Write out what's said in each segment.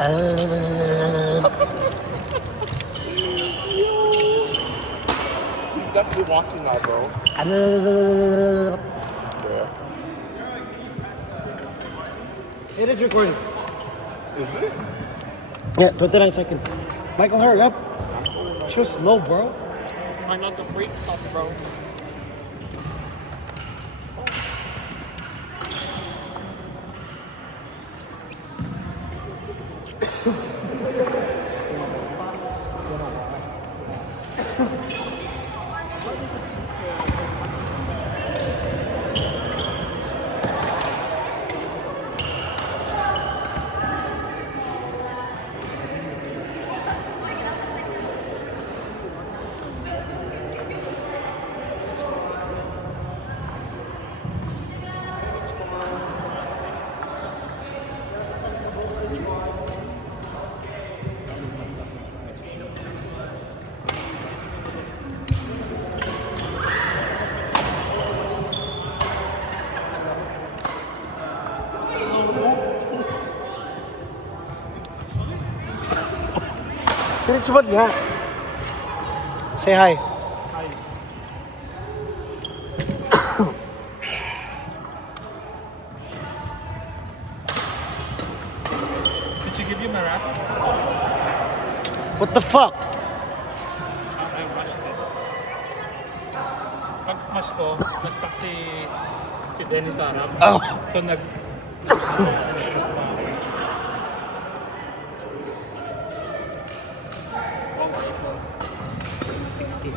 He's definitely watching now, bro. Yeah. It is recording. Is it? Yeah, 29 seconds. Michael, hurry up. Show slow, bro. Try not to break stuff, bro. Si Richmond nga. Say hi. Did she give you my wrap? What the fuck? I mashed it. Pag smash ko, na-stuck si Dennis sa harap. Oh. So nag-press pa ako. Oh, 16.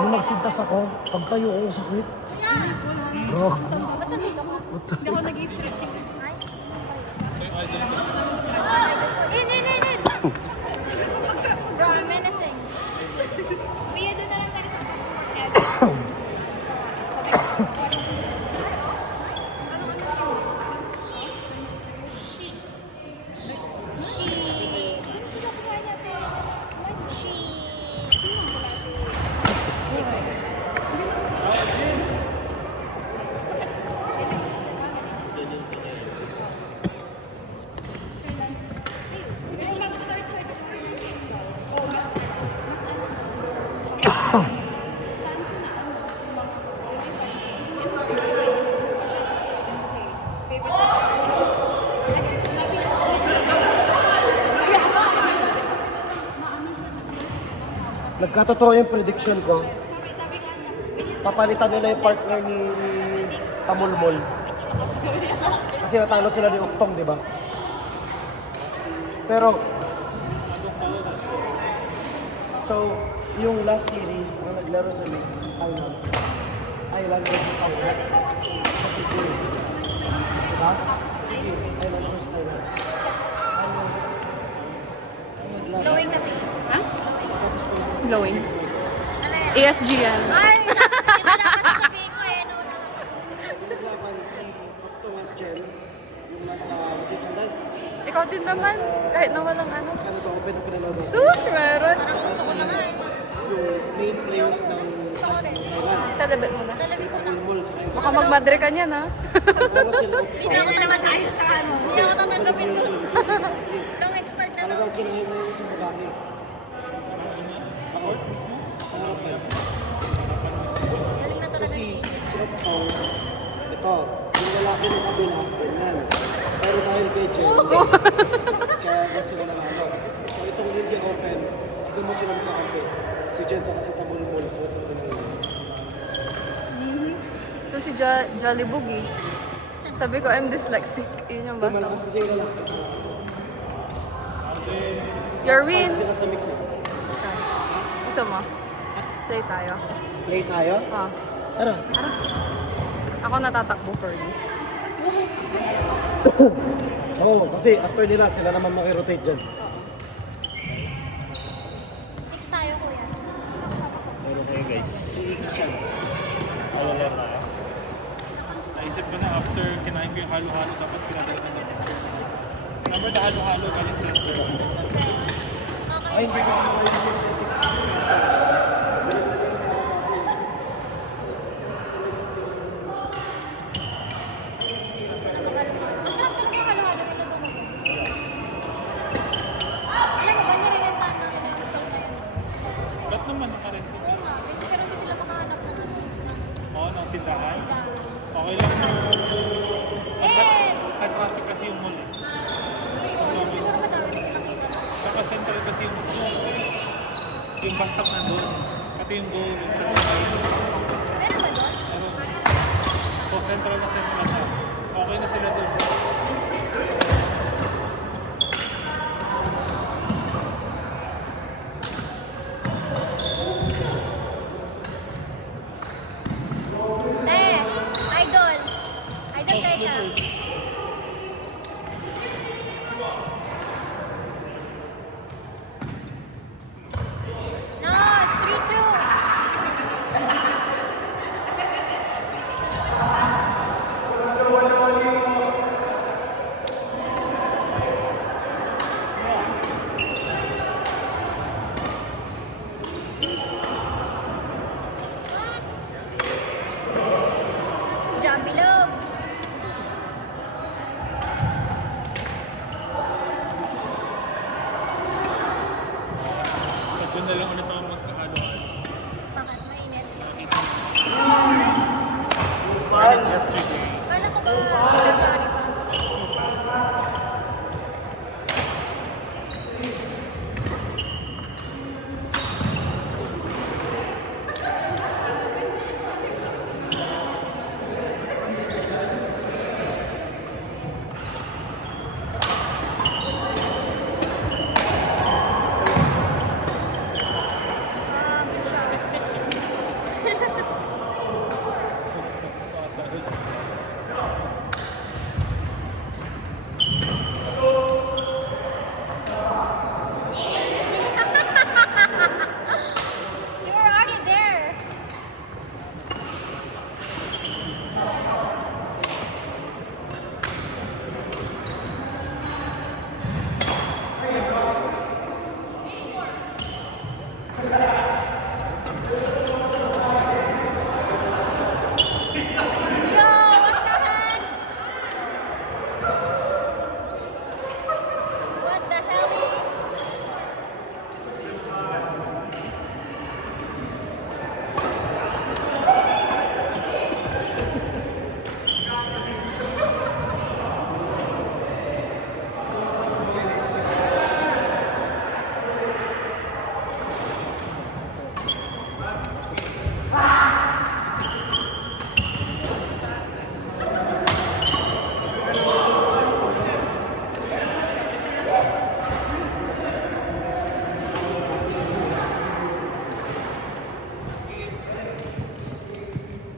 Nung magsintas ako, pagtayo ko sakit. Bro. Ba't nandito ako? Hindi ako nag-i-stretching kasi. So yung idol ko. In! Sabi ko pagka menacing. Kuya, doon na lang tayo sa Nagkatotoo yung prediction ko. Papalitan nila yung partner ni Tamulmol. Kasi natalo sila ni Octong, di ba? Pero, so, yung last series, ang naglaro sa Mix Finals, Thailand versus Thailand. Sa SEA Games. Diba? SEA Games, Thailand versus Thailand. Ang naglaro. Glowing na ba? Ha? Tapos ko lang. Glowing. Against Michael. ESG yan. Ay! Ito dapat sabihin ko eh. Naglaban si Octong at Jen, yung nasa, what do you call that? Ikaw din naman. Kahit na walang ano. Canada Open na pinanood ko. Sus, meron. Parang gusto ko na nga eh. Yung main players ng Thailand. Celebrate mo na. Si Tamulmol, tsaka yung Baka magmadre ka niyan, ha? ano sila Hindi ako naman ayos sa ano. Hindi ako tatanggapin ko. Long expert na no. Talagang kinahin mo yung sa babae. Ako, sa harapan. Galing na So talaga si ni Ingrid. Octong, ito, yung lalaki ng kabila, ganyan. Pero dahil kay Jen, kaya sila nanalo. So itong India Open, hindi mo sila makakampi. Si Jen saka si Tamulmol, putang ina yun. Ito si Jolly Boogie. Sabi ko, I'm dyslexic. Yun yung Hindi basa malakas ko. kasi yung lalaki. Your win. Sila sa mix eh. Gusto mo? Play tayo. Play tayo? Ah. Tara. Ako natatakbo for you. Oo, kasi after nila, sila naman makirotate dyan. Fix tayo kuya. Meron kayo guys. Si Christian. Wala na. Naisip ko na after kinain ko yung halo-halo, dapat sinabay na lang. Remember the halo-halo galing sa restaurant? Ay, hindi ko tindahan. Okay lang na. Basta, Eh! high traffic kasi yung mall eh. So, Siguro madami na nakita. saka central kasi yung bus stop na doon. Pati yung go sa Dubai. Meron ba doon? Pero, central na siya. Okay na sila doon. Idol. Idol Teka. No, it's 3-2. Jump below.